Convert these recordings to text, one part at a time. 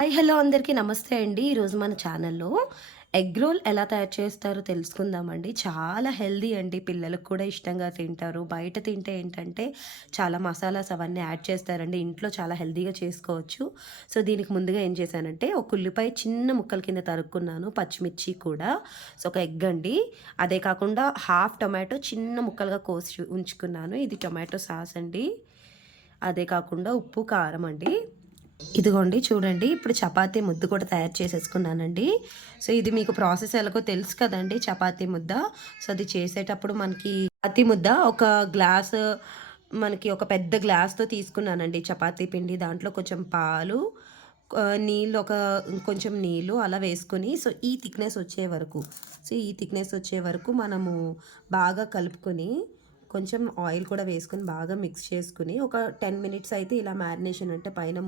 Hi hello అందరికీ నమస్తే అండి. ఈరోజు మన ఛానల్‌లో ఎగ్ రోల్ ఎలా తయారు చేస్తారో తెలుసుకుందామండి. చాలా హెల్తీ అండి. పిల్లలకు కూడా ఇష్టంగా తింటారు. బయట తింటే ఏంటంటే చాలా మసాలాస్ అవన్నీ యాడ్ చేస్తారండి. ఇంట్లో చాలా హెల్తీగా చేసుకోవచ్చు. సో, దీనికి ముందుగా ఏం చేశానంటే ఒక ఉల్లిపాయ చిన్న ముక్కల కింద తరుక్కున్నాను. పచ్చిమిర్చి కూడా. సో, ఒక ఎగ్ అండి. అదే కాకుండా హాఫ్ టొమాటో చిన్న ముక్కలుగా కోసి ఉంచుకున్నాను. ఇది టొమాటో సాస్ అండి. అదే కాకుండా ఉప్పు, కారం అండి. ఇదిగోండి చూడండి. ఇప్పుడు చపాతీ ముద్ద కూడా తయారు చేసేసుకున్నానండి. సో, ఇది మీకు ప్రాసెస్ ఎలాగో తెలుసు కదండీ చపాతీ ముద్ద. సో, అది చేసేటప్పుడు మనకి చపాతీ ముద్ద ఒక గ్లాసు మనకి ఒక పెద్ద గ్లాస్‌తో తీసుకున్నానండి చపాతీ పిండి. దాంట్లో కొంచెం పాలు, నీళ్ళు కొంచెం నీళ్ళు అలా వేసుకొని సో, ఈ థిక్‌నెస్ వచ్చే వరకు ఈ థిక్‌నెస్ వచ్చే వరకు మనము బాగా కలుపుకొని కొంచెం ఆయిల్ కూడా వేసుకొని బాగా మిక్స్ చేసుకొని ఒక 10 మినిట్స్ అయితే ఇలా మ్యారినేషన్ అంటే పైన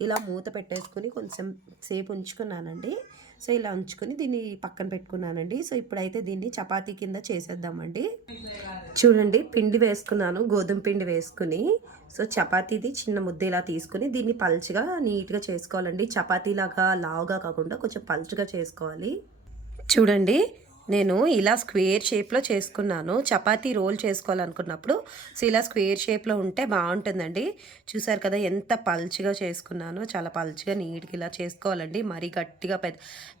ఇలా మూత పెట్టేసుకొని కొంచెం సేపు ఉంచుకున్నానండి. సో, ఇలా ఉంచుకొని దీన్ని పక్కన పెట్టుకున్నానండి. సో, ఇప్పుడైతే దీన్ని చపాతీ కింద చేసేద్దామండి. చూడండి పిండి వేసుకున్నాను. గోధుమ పిండి వేసుకొని సో, చపాతీది చిన్న ముద్ద ఇలా తీసుకొని దీన్ని పల్చగా నీట్‌గా చేసుకోవాలండి. చపాతీలాగా లావుగా కాకుండా కొంచెం పల్చగా చేసుకోవాలి. చూడండి. నేను ఇలా స్క్వేర్ షేప్‌లో చేసుకున్నాను. చపాతీ రోల్ చేసుకోవాలనుకున్నప్పుడు సో, ఇలా స్క్వేర్ షేప్‌లో ఉంటే బావుంటుందండి. చూసారు కదా ఎంత పల్చగా చేసుకున్నానో. చాలా పల్చగా నీట్‌గా ఇలా చేసుకోవాలండి. మరీ గట్టిగా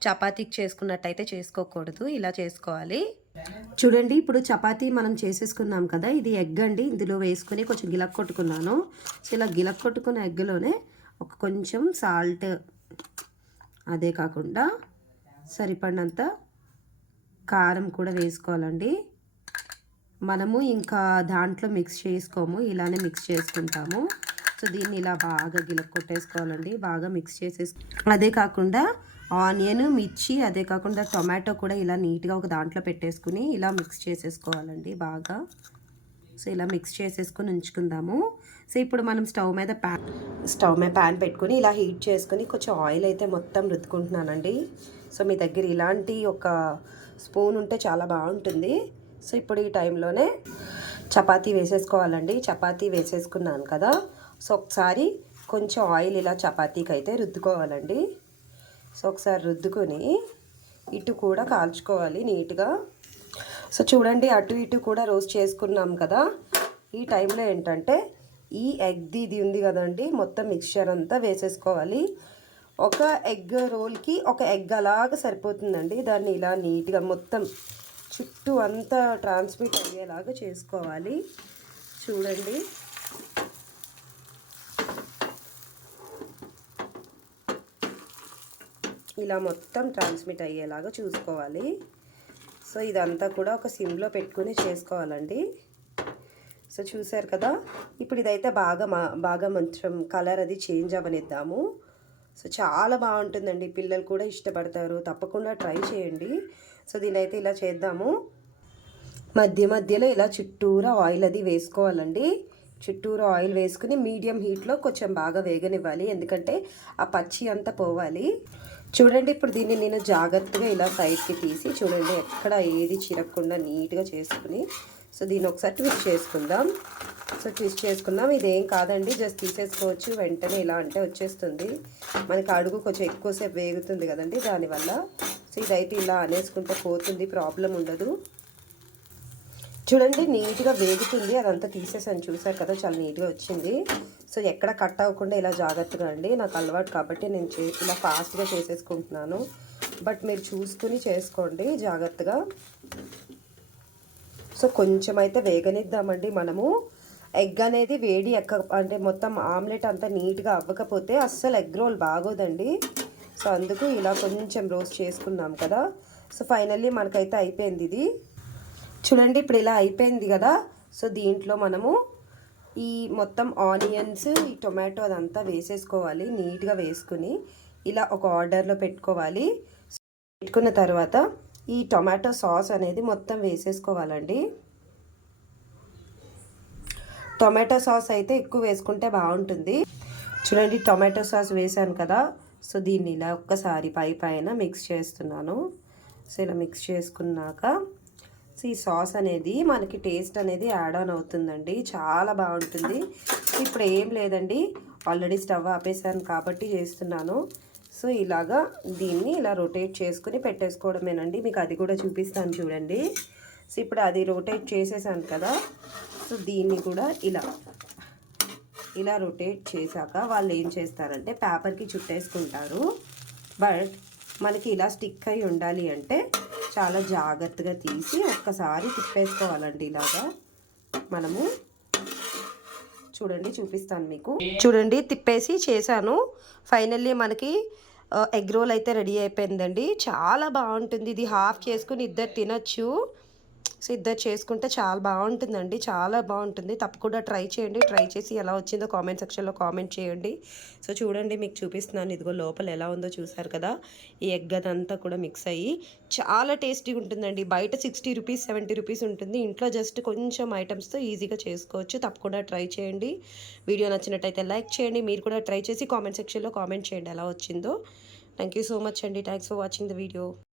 చపాతీకి చేసుకున్నట్టయితే చేసుకోకూడదు. ఇలా చేసుకోవాలి. చూడండి ఇప్పుడు చపాతీ మనం చేసేసుకున్నాం కదా! ఇది ఎగ్ అండి. ఇందులో వేసుకొని కొంచెం గిలక్కొట్టుకున్నాను. సో, ఇలా గిలక్కొట్టుకున్న ఎగ్‌లోనే కొంచెం సాల్ట్ అదే కాకుండా సరిపడినంత కారం కూడా వేసుకోవాలండి. మనము ఇంకా దాంట్లో మిక్స్ చేసుకోము. ఇలానే మిక్స్ చేసుకుంటాము. సో, దీన్ని ఇలా బాగా గిలక్కొట్టేసుకోవాలండి. బాగా మిక్స్ అదే కాకుండా ఆనియన్, మిర్చి అదే కాకుండా టొమాటో కూడా ఇలా నీట్‌గా ఒక దాంట్లో పెట్టేసుకొని ఇలా మిక్స్ చేసేసుకోవాలండి బాగా. సో, ఇలా మిక్స్ చేసేసుకొని ఉంచుకుందాము. సో, ఇప్పుడు మనం స్టవ్ మీద ప్యాన్ పెట్టుకొని ఇలా హీట్ చేసుకొని కొంచెం ఆయిల్ అయితే మొత్తం రుద్దుకుంటున్నానండి. సో, మీ దగ్గర ఇలాంటి ఒక స్పూన్ ఉంటే చాలా బాగుంటుంది. సో, ఇప్పుడు ఈ టైంలోనే చపాతీ వేసేసుకోవాలండి. చపాతీ వేసేసుకున్నాను కదా! సో, ఒకసారి కొంచెం ఆయిల్ ఇలా చపాతీకి అయితే రుద్దుకోవాలండి. సో, ఒకసారి రుద్దుకొని ఇటు కూడా కాల్చుకోవాలి నీట్‌గా. సో, చూడండి అటు ఇటు కూడా రోస్ట్ చేసుకున్నాం కదా! ఈ టైంలో ఏంటంటే ఈ ఎగ్‌ది ఇది ఉంది కదండీ మొత్తం మిక్స్చర్ అంతా వేసేసుకోవాలి. ఒక ఎగ్ రోల్‌కి ఒక ఎగ్ అలాగా సరిపోతుందండి. దాన్ని ఇలా నీట్‌గా మొత్తం చుట్టూ అంతా ట్రాన్స్మిట్ అయ్యేలాగా చేసుకోవాలి. చూడండి. ఇలా మొత్తం ట్రాన్స్మిట్ అయ్యేలాగా చూసుకోవాలి. సో, ఇదంతా కూడా ఒక సిమ్‌లో పెట్టుకొని చేసుకోవాలండి. సో, చూసారు కదా! ఇప్పుడు ఇదైతే బాగా కొంచెం కలర్ అది చేంజ్ అవ్వనిద్దాము. సో, చాలా బాగుంటుందండి. పిల్లలు కూడా ఇష్టపడతారు. తప్పకుండా ట్రై చేయండి. సో, దీనైతే ఇలా చేద్దాము. మధ్యలో ఇలా చుట్టూరా ఆయిల్ అది వేసుకోవాలండి. చుట్టూరా ఆయిల్ వేసుకుని మీడియం హీట్లో కొంచెం బాగా వేగనివ్వాలి. ఎందుకంటే ఆ పచ్చి అంతా పోవాలి. చూడండి ఇప్పుడు దీన్ని నేను జాగ్రత్తగా ఇలా సైడ్కి తీసి చూడండి ఎక్కడ ఏది చిరగకుండా నీట్‌గా చేసుకుని సో, దీన్ని ఒకసారి ట్విస్ట్ చేసుకుందాం. సో, ట్విస్ట్ చేసుకుందాం. ఇదేం కాదండి జస్ట్ తీసేసుకోవచ్చు. వెంటనే ఇలా అంటే వచ్చేస్తుంది. మనకి అడుగు కొంచెం ఎక్కువసేపు వేగుతుంది కదండి దానివల్ల. సో, ఇదైతే ఇలా అనేసుకుంటే పోతుంది. ప్రాబ్లం ఉండదు. చూడండి నీట్‌గా వేగుతుంది. అదంతా తీసేసాను చూసారు కదా! చాలా నీట్‌గా వచ్చింది. సో, ఎక్కడ కట్ అవ్వకుండా ఇలా జాగ్రత్తగా అండి. నాకు అలవాటు కాబట్టి నేను ఇలా ఫాస్ట్‌గా చేసేసుకుంటున్నాను. బట్ మీరు చూసుకుని చేసుకోండి జాగ్రత్తగా. సో, కొంచెం అయితే వేగనిద్దామండి మనము. ఎగ్ అనేది వేడి అంటే మొత్తం ఆమ్లెట్ అంతా నీట్‌గా అవ్వకపోతే అస్సలు ఎగ్ రోల్ బాగోదండి. సో, అందుకు ఇలా కొంచెం రోస్ట్ చేసుకున్నాం కదా! సో, ఫైనల్లీ మనకైతే అయిపోయింది ఇది. చూడండి ఇప్పుడు ఇలా అయిపోయింది కదా! సో, దీంట్లో మనము ఈ మొత్తం ఆనియన్స్, ఈ టొమాటో అదంతా వేసేసుకోవాలి. నీట్‌గా వేసుకుని ఇలా ఒక ఆర్డర్‌లో పెట్టుకోవాలి. పెట్టుకున్న తర్వాత ఈ టొమాటో సాస్ అనేది మొత్తం వేసేసుకోవాలండి. టొమాటో సాస్ అయితే ఎక్కువ వేసుకుంటే బాగుంటుంది. చూడండి టొమాటో సాస్ వేసాను కదా! సో, దీన్ని ఇలా ఒక్కసారి పైన మిక్స్ చేస్తున్నాను. సో, ఇలా మిక్స్ చేసుకున్నాక సో, ఈ సాస్ అనేది మనకి టేస్ట్ అనేది యాడ్ ఆన్ అవుతుందండి. చాలా బాగుంటుంది. ఇప్పుడు ఏం లేదండి ఆల్రెడీ స్టవ్ ఆపేసాను కాబట్టి చేస్తున్నాను. సో ఇలాగా దీన్ని ఇలా రొటేట్ చేసుకుని పెట్టేసుకోవడమేనండి. మీకు అది కూడా చూపిస్తాను చూడండి. సో ఇప్పుడు అది రొటేట్ చేసేసాను కదా. సో దీన్ని కూడా ఇలా రొటేట్ చేశాక వాళ్ళు ఏం చేస్తారంటే పేపర్కి చుట్టేసుకుంటారు. బట్ మనకి ఇలా స్టిక్ అయి ఉండాలి అంటే చాలా జాగ్రత్తగా తీసి ఒక్కసారి తిప్పేసుకోవాలండి. ఇలాగా మనము చూడండి, చూపిస్తాను మీకు. చూడండి, తిప్పేసి చేశాను. ఫైనల్లీ మనకి ఎగ్ రోల్ అయితే రెడీ అయిపోయిందండి. చాలా బాగుంటుంది. ఇది హాఫ్ చేసుకుని ఇద్దరు తినచ్చు. సో ఇద్దరు చేసుకుంటే చాలా బాగుంటుందండి, చాలా బాగుంటుంది. తప్పకుండా ట్రై చేయండి. ట్రై చేసి ఎలా వచ్చిందో కామెంట్ సెక్షన్లో కామెంట్ చేయండి. సో చూడండి, మీకు చూపిస్తున్నాను. ఇదిగో లోపల ఎలా ఉందో చూసారు కదా. ఈ ఎగ్ అదంతా కూడా మిక్స్ అయ్యి చాలా టేస్టీగా ఉంటుందండి. బయట 60 రూపీస్ 70 రూపీస్ ఉంటుంది. ఇంట్లో జస్ట్ కొంచెం ఐటమ్స్తో ఈజీగా చేసుకోవచ్చు. తప్పకుండా ట్రై చేయండి. వీడియో నచ్చినట్టయితే లైక్ చేయండి. మీరు కూడా ట్రై చేసి కామెంట్ సెక్షన్లో కామెంట్ చేయండి ఎలా వచ్చిందో. థ్యాంక్ యూ సో మచ్ అండి. Thanks for watching the video.